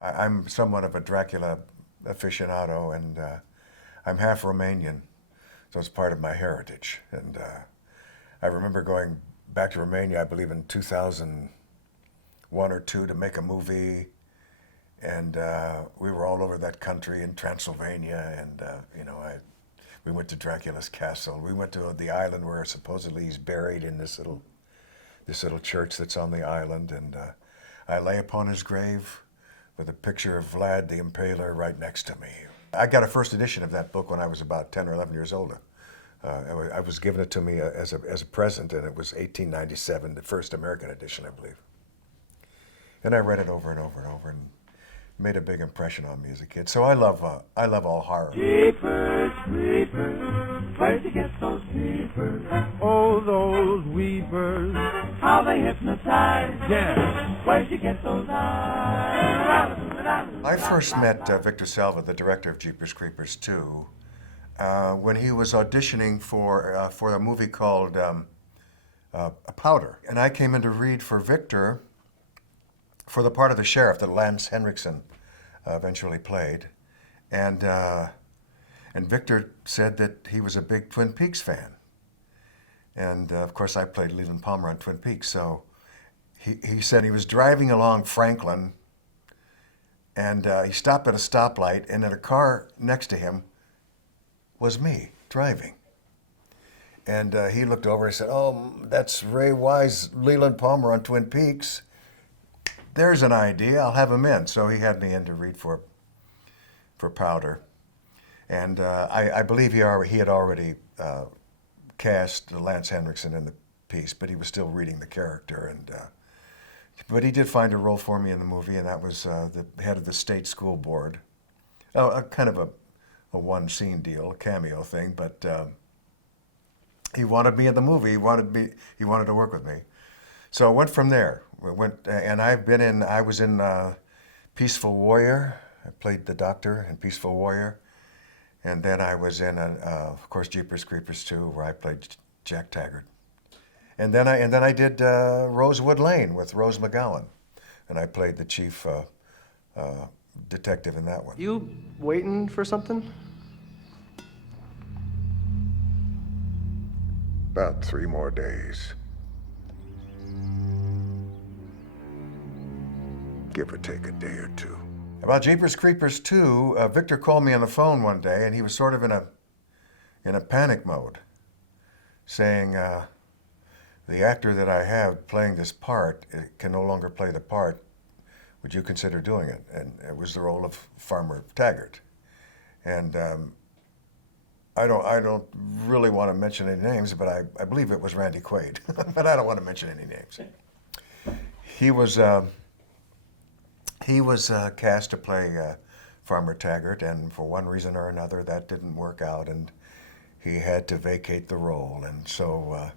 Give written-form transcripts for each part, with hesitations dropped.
I'm somewhat of a Dracula aficionado, and I'm half Romanian, so it's part of my heritage. And I remember going back to Romania, I believe in 2001 or two, to make a movie, and we were all over that country in Transylvania, and we went to Dracula's castle. We went to the island where supposedly he's buried in this little church that's on the island, and I lay upon his grave with a picture of Vlad the Impaler right next to me. I got a first edition of that book when I was about 10 or 11 years old. I was given it to me as a present, and it was 1897, the first American edition, I believe. And I read it over and over and over, and made a big impression on me as a kid. So I love all horror. Jeepers, creepers, where'd you get those peepers? Oh, those weepers, how they hypnotize. Yeah, where'd you get those eyes? I first met Victor Salva, the director of Jeepers Creepers 2, when he was auditioning for a movie called Powder. And I came in to read for Victor for the part of the sheriff that Lance Henriksen eventually played. And Victor said that he was a big Twin Peaks fan. And of course I played Leland Palmer on Twin Peaks. So he said he was driving along Franklin, and he stopped at a stoplight, and in a car next to him was me driving. And he looked over and said, "Oh, that's Ray Wise, Leland Palmer on Twin Peaks. There's an idea, I'll have him in." So he had me in to read for Powder. And I believe he had already cast Lance Henriksen in the piece, but he was still reading the character. And but he did find a role for me in the movie, and that was the head of the state school board. A kind of a one-scene deal, a cameo thing, but he wanted me in the movie. He wanted to work with me. So I went from there. And I was in Peaceful Warrior. I played the doctor in Peaceful Warrior. And then I was in, of course, Jeepers Creepers 2, where I played Jack Taggart. And then I did Rosewood Lane with Rose McGowan, and I played the chief detective in that one. You waiting for something? About 3 more days. Give or take a day or two. About Jeepers Creepers 2, Victor called me on the phone one day, and he was sort of in a panic mode, saying, "The actor that I have playing this part can no longer play the part. Would you consider doing it?" And it was the role of Farmer Taggart. And I don't really want to mention any names, but I believe it was Randy Quaid. But I don't want to mention any names. He was cast to play Farmer Taggart, and for one reason or another, that didn't work out, and he had to vacate the role. And so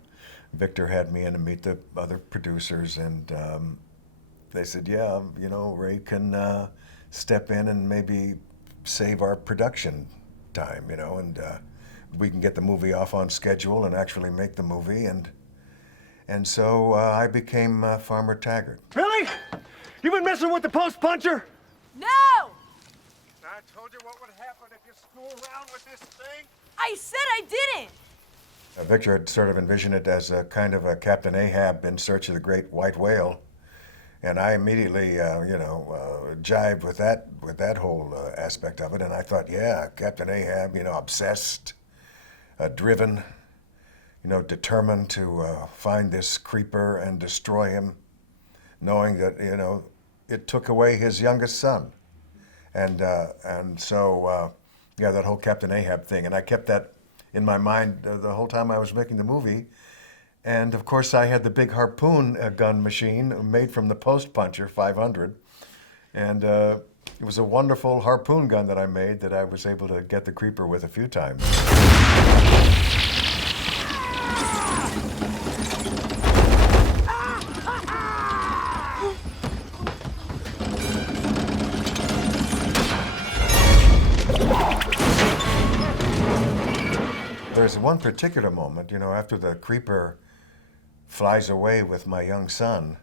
Victor had me in to meet the other producers, and they said, "Yeah, Ray can step in and maybe save our production time, and we can get the movie off on schedule and actually make the movie." And so I became Farmer Taggart. Really? You been messing with the post puncher? No! I told you what would happen if you screw around with this thing. I said I didn't! Victor had sort of envisioned it as a kind of a Captain Ahab in search of the great white whale. And I immediately, jived with that whole aspect of it. And I thought, yeah, Captain Ahab, obsessed, driven, determined to find this creeper and destroy him, knowing that, it took away his youngest son. And so, that whole Captain Ahab thing. And I kept that in my mind the whole time I was making the movie. And of course, I had the big harpoon gun machine made from the Post Puncher 500. And it was a wonderful harpoon gun that I made that I was able to get the creeper with a few times. There's one particular moment, after the creeper flies away with my young son,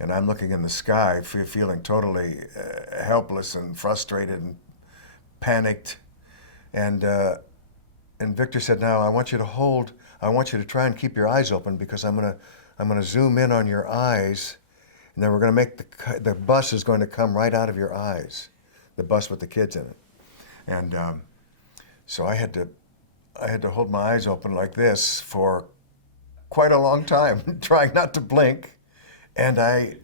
and I'm looking in the sky, feeling totally helpless and frustrated and panicked. And Victor said, "Now I want you to try and keep your eyes open because I'm gonna zoom in on your eyes, and then we're gonna make the bus is going to come right out of your eyes, the bus with the kids in it." And so I had to hold my eyes open like this for quite a long time, trying not to blink, and I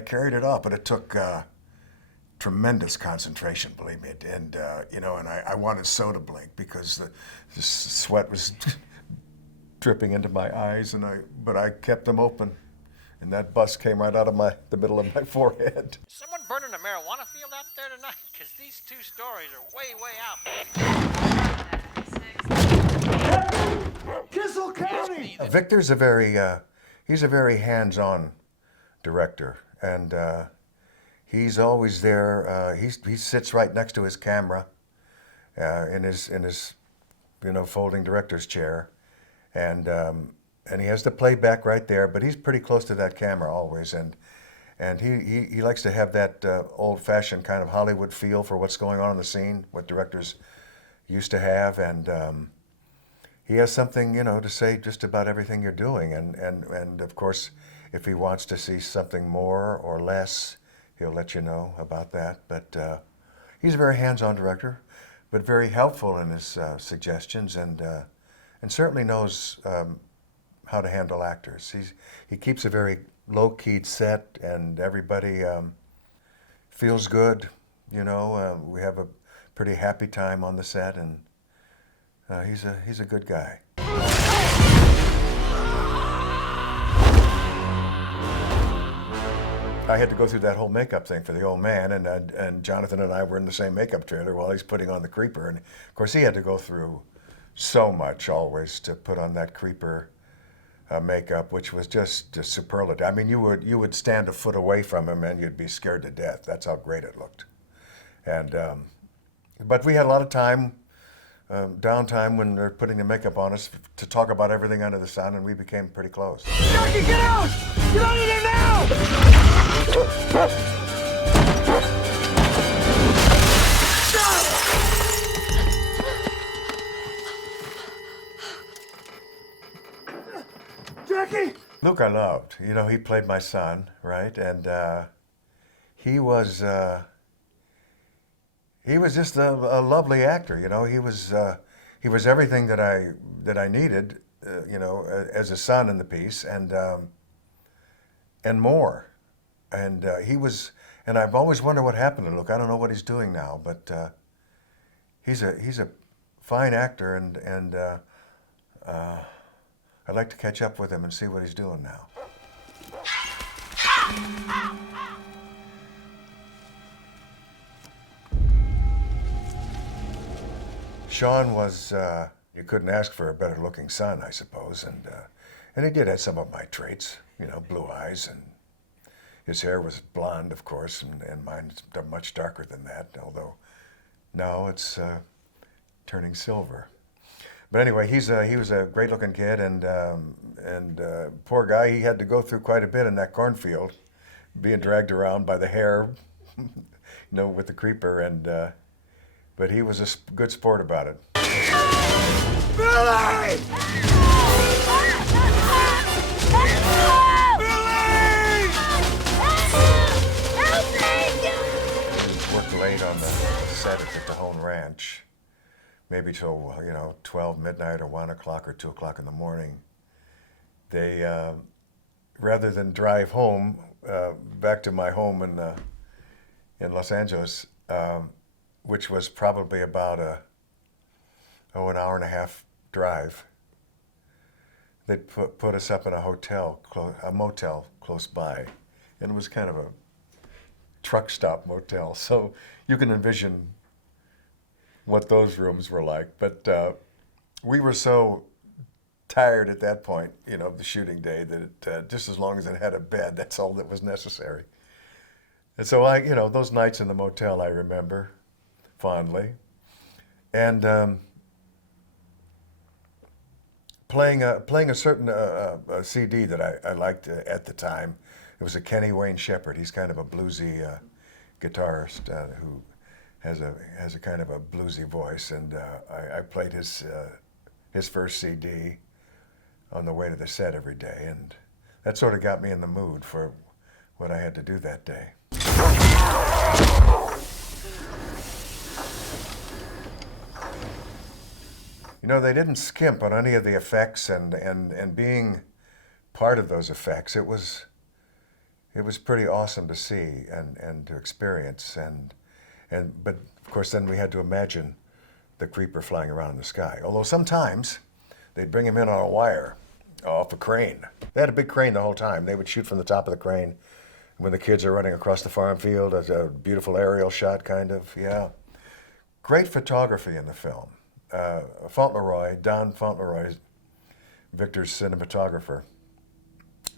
carried it off, but it took tremendous concentration, believe me. And I wanted so to blink because the sweat was dripping into my eyes, but I kept them open, and that bus came right out of the middle of my forehead. Is someone burning a marijuana field out there tonight? Because these two stories are way out. Kissel County! Victor's he's a very hands-on director, and he's always there. He sits right next to his camera in his folding director's chair, and he has the playback right there. But he's pretty close to that camera always, and he likes to have that old-fashioned kind of Hollywood feel for what's going on in the scene, what directors used to have, and he has something to say just about everything you're doing, and of course, if he wants to see something more or less, he'll let you know about that. But he's a very hands-on director, but very helpful in his suggestions, and certainly knows how to handle actors. He keeps a very low-keyed set, and everybody feels good. We have a pretty happy time on the set, and he's a good guy. I had to go through that whole makeup thing for the old man, and Jonathan and I were in the same makeup trailer while he's putting on the creeper, and of course he had to go through so much always to put on that creeper makeup, which was just superlative. I mean, you would stand a foot away from him and you'd be scared to death. That's how great it looked. And but we had a lot of time, downtime when they're putting the makeup on us to talk about everything under the sun, and we became pretty close. Jackie, get out! Get out of there now! Jackie! Luke I loved. He played my son, right? And he was just a lovely actor. He was everything that I needed, as a son in the piece, and more. And and I've always wondered what happened to Luke. I don't know what he's doing now, but he's a fine actor, and I'd like to catch up with him and see what he's doing now. Sean was, you couldn't ask for a better looking son, I suppose, and he did have some of my traits, blue eyes, and his hair was blonde, of course, and mine's much darker than that, although now it's turning silver. But anyway, he was a great looking kid, and poor guy, he had to go through quite a bit in that cornfield, being dragged around by the hair, with the creeper, but he was a good sport about it. Billy! Worked late on the set at the Cajon Ranch, maybe till 12 midnight or 1 o'clock or 2 o'clock in the morning. They rather than drive home back to my home in Los Angeles, which was probably about an hour and a half drive, they put us up in a motel close by, and it was kind of a truck stop motel. So you can envision what those rooms were like. But we were so tired at that point, the shooting day, that just as long as it had a bed, that's all that was necessary. And so those nights in the motel I remember fondly. And playing a certain CD that I liked at the time, It was a Kenny Wayne Shepherd. He's kind of a bluesy guitarist who has a kind of a bluesy voice, and I played his first CD on the way to the set every day, and that sort of got me in the mood for what I had to do that day. You know, they didn't skimp on any of the effects, and being part of those effects, it was pretty awesome to see and to experience, but of course then we had to imagine the creeper flying around in the sky. Although sometimes they'd bring him in on a wire off a crane. They had a big crane the whole time. They would shoot from the top of the crane when the kids are running across the farm field. As a beautiful aerial shot, kind of, yeah. Great photography in the film. Don Fauntleroy, Victor's cinematographer,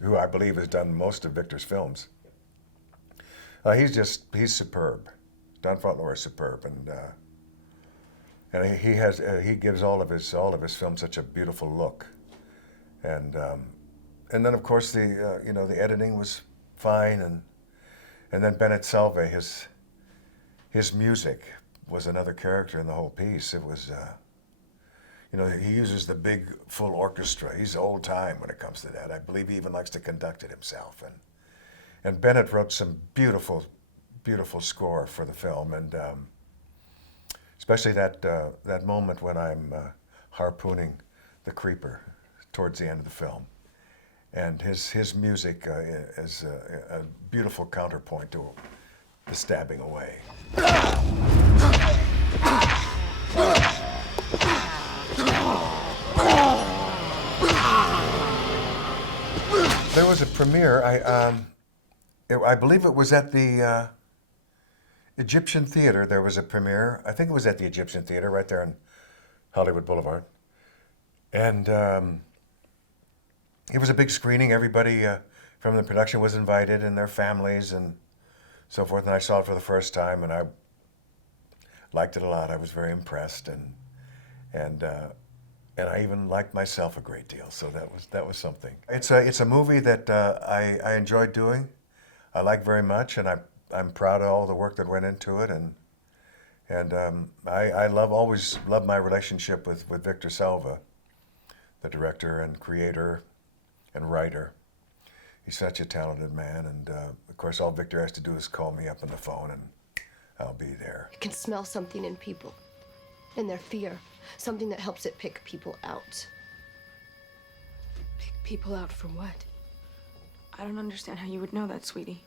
who I believe has done most of Victor's films. He's superb. Don Fauntleroy is superb, and he gives all of his films such a beautiful look, and then of course the editing was fine, and then Bennett Salva, his music was another character in the whole piece. It was he uses the big full orchestra. He's old time when it comes to that. I believe he even likes to conduct it himself, and Bennett wrote some beautiful score for the film, and especially that moment when I'm harpooning the creeper towards the end of the film, and his music is a beautiful counterpoint to the stabbing away. There was a premiere. I believe it was at the Egyptian Theater. There was a premiere. I think it was at the Egyptian Theater right there on Hollywood Boulevard. And it was a big screening. Everybody from the production was invited, and their families and so forth. And I saw it for the first time, and I liked it a lot. I was very impressed, and I even liked myself a great deal. So that was something. It's a movie that I enjoyed doing. I like very much, and I'm proud of all the work that went into it, and I always love my relationship with Victor Salva, the director and creator and writer. He's such a talented man, and of course all Victor has to do is call me up on the phone, and I'll be there. I can smell something in people, in their fear, something that helps it pick people out. Pick people out for what? I don't understand how you would know that, sweetie.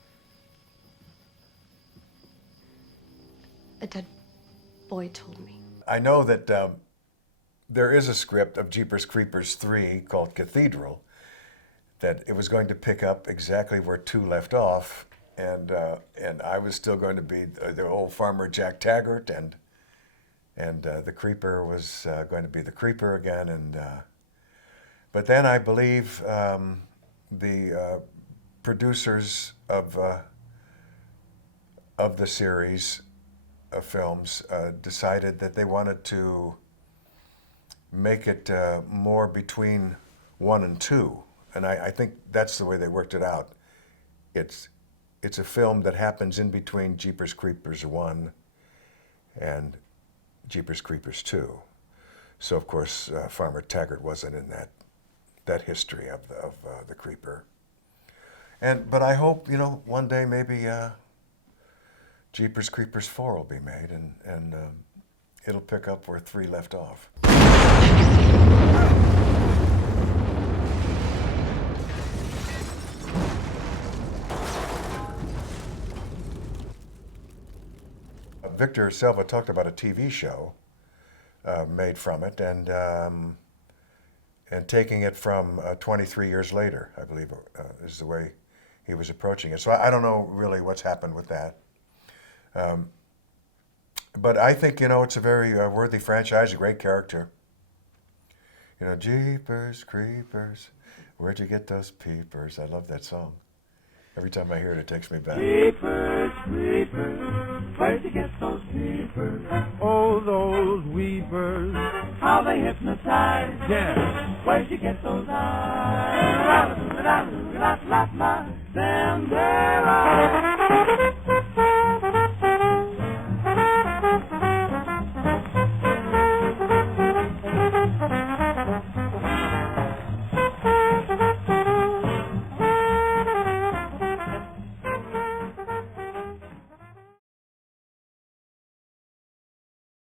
A dead boy told me. I know that there is a script of Jeepers Creepers 3 called Cathedral, that it was going to pick up exactly where 2 left off, and I was still going to be the old farmer Jack Taggart, and the creeper was going to be the creeper again, but then I believe the producers of the series of films decided that they wanted to make it more between 1 and 2, and I think that's the way they worked it out. It's a film that happens in between Jeepers Creepers 1 and Jeepers Creepers 2. So of course Farmer Taggart wasn't in that history of the creeper. But I hope one day maybe Jeepers Creepers 4 will be made, and it'll pick up where 3 left off. Victor Salva talked about a TV show made from it, and taking it from 23 years later, I believe is the way he was approaching it. So I don't know really what's happened with that. But I think, it's a very worthy franchise, a great character. Jeepers Creepers, where'd you get those peepers? I love that song. Every time I hear it, it takes me back. Jeepers Creepers, where'd you get those peepers? Oh, those weepers, how they hypnotize. Yeah. Where'd you get those eyes? Them girls